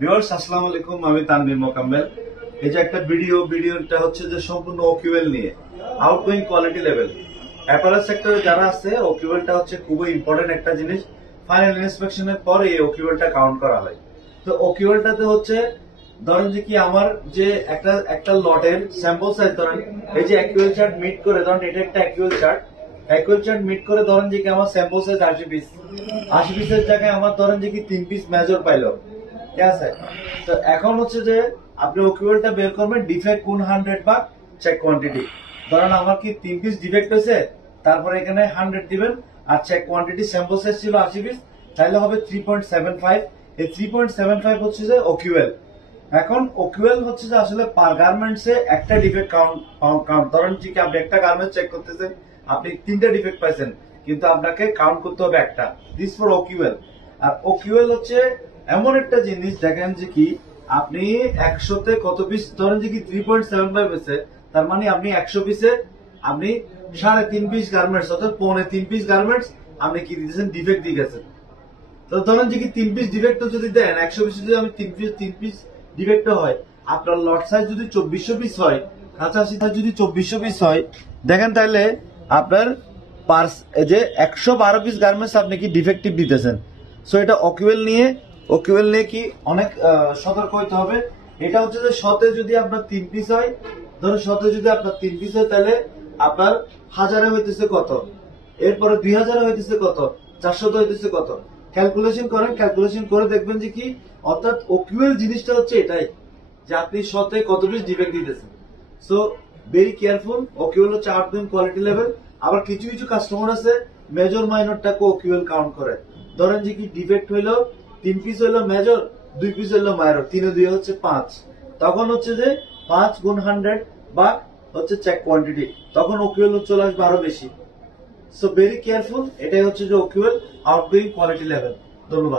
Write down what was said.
Viewers আসসালামু আলাইকুম, আমি তানভীর মোকাম্মেল। এই যে একটা ভিডিওটা হচ্ছে যে সম্পূর্ণ ওকিউএল নিয়ে, আউটগোয়িং কোয়ালিটি লেভেল। অ্যাপারেল সেক্টরে যারা আছে, ওকিউএলটা হচ্ছে খুবই ইম্পর্টেন্ট একটা জিনিস। ফাইনাল ইন্সপেকশনের পরে এই ওকিউএলটা কাউন্ট করা হয়। তো ওকিউএলটাতে হচ্ছে ধরেন যে কি আমার যে একটা লটের স্যাম্পল সাইজ, ধরেন এই যে অ্যাকুয়াল চার্ট মিট করে, ধরেন এটা একটা অ্যাকুয়াল চার্ট মিট করে, ধরেন যে কি আমার স্যাম্পল সাইজ 80 পিসের জায়গায় আমার ধরেন যে কি 3 পিস মেজর পাইলো, ঠিক আছে। তো এখন হচ্ছে যে আপনি ওকিউএলটা বের করবেন ডিফেক্ট কোন 100 বা চেক কোয়ান্টিটি। ধরেন আমার কি 3 পিস ডিফেক্ট হয়েছে, তারপরে এখানে 100 দিবেন, আর চেক কোয়ান্টিটি স্যাম্পল সাইজ ছিল 80 পিস, তাহলে হবে 3.75। এই 3.75 হচ্ছে যে ওকিউএল। এখন ওকিউএল হচ্ছে যে আসলে পার গার্মেন্টসে একটা ডিফেক্ট কাউন্ট। ধরেন যে আপনি একটা গার্মেন্টস চেক করতেছেন, আপনি 3টা ডিফেক্ট পাইছেন, কিন্তু আপনাকে কাউন্ট করতে হবে একটা। This for ওকিউএল। আর ওকিউএল হচ্ছে এমন একটা জিনিস, দেখেন যে কি আপনি 100তে কত পিস, ধরেন যে কি 3.75 হয়েছে, তার মানে আপনি 100 পিসে আপনি 3.5 পিস গার্মেন্টস, অর্থাৎ 3.25 পিস গার্মেন্টস আপনি কি দিতেছেন, ডিফেক্ট দিয়ে গেছেন। তো ধরেন যে কি 3 পিস ডিফেক্ট যদি দেন, 100 পিস যদি আমি 3 পিস ডিফেক্ট হয়, আপনার লট সাইজ যদি 2400 পিস হয়, কাছাকাছি যদি 2400 পিস হয়, দেখেন তাহলে আপনার যে 112 পিস গার্মেন্টস আপনি কি ডিফেক্টিভ দিতেছেন। সো এটা ওকিউএল নিয়ে কি অনেক সতর্ক হইতে হবে। এটা হচ্ছে যে শতে যদি আপনার 3 পিস হয়, ধরুন শতে যদি আপনার 3 পিস হয়, তাহলে আপনার হাজারে হইতেছে কত, এরপরে 2000 হইতেছে কত, 400 হইতেছে কত। ক্যালকুলেশন করে দেখবেন যে কি, অর্থাৎ ওকিউএল জিনিসটা হচ্ছে এটাই যে আপনি শতে কত পিস ডিফেক্ট দিতেছেন। So very careful. ওকিউএল হচ্ছে আউটগোয়িং কোয়ালিটি লেভেল। আবার কিছু কিছু কাস্টমার আছে মেজর মাইনরটাকে ওকিউএল কাউন্ট করে। ধরেন যে কি ডিফেক্ট হইলো 3 পিস হইলো মেজর, 2 পিস হইলো মাইনর, 3 এ 2 হচ্ছে 5। তখন হচ্ছে যে 5 গুণ 100 বা হচ্ছে চেক কোয়ান্টিটি, তখন ওকিউএল চলে আসবে আরো বেশি। So very careful. এটাই হচ্ছে যে ওকিউএল আউটগোয়িং কোয়ালিটি লেভেল। ধন্যবাদ।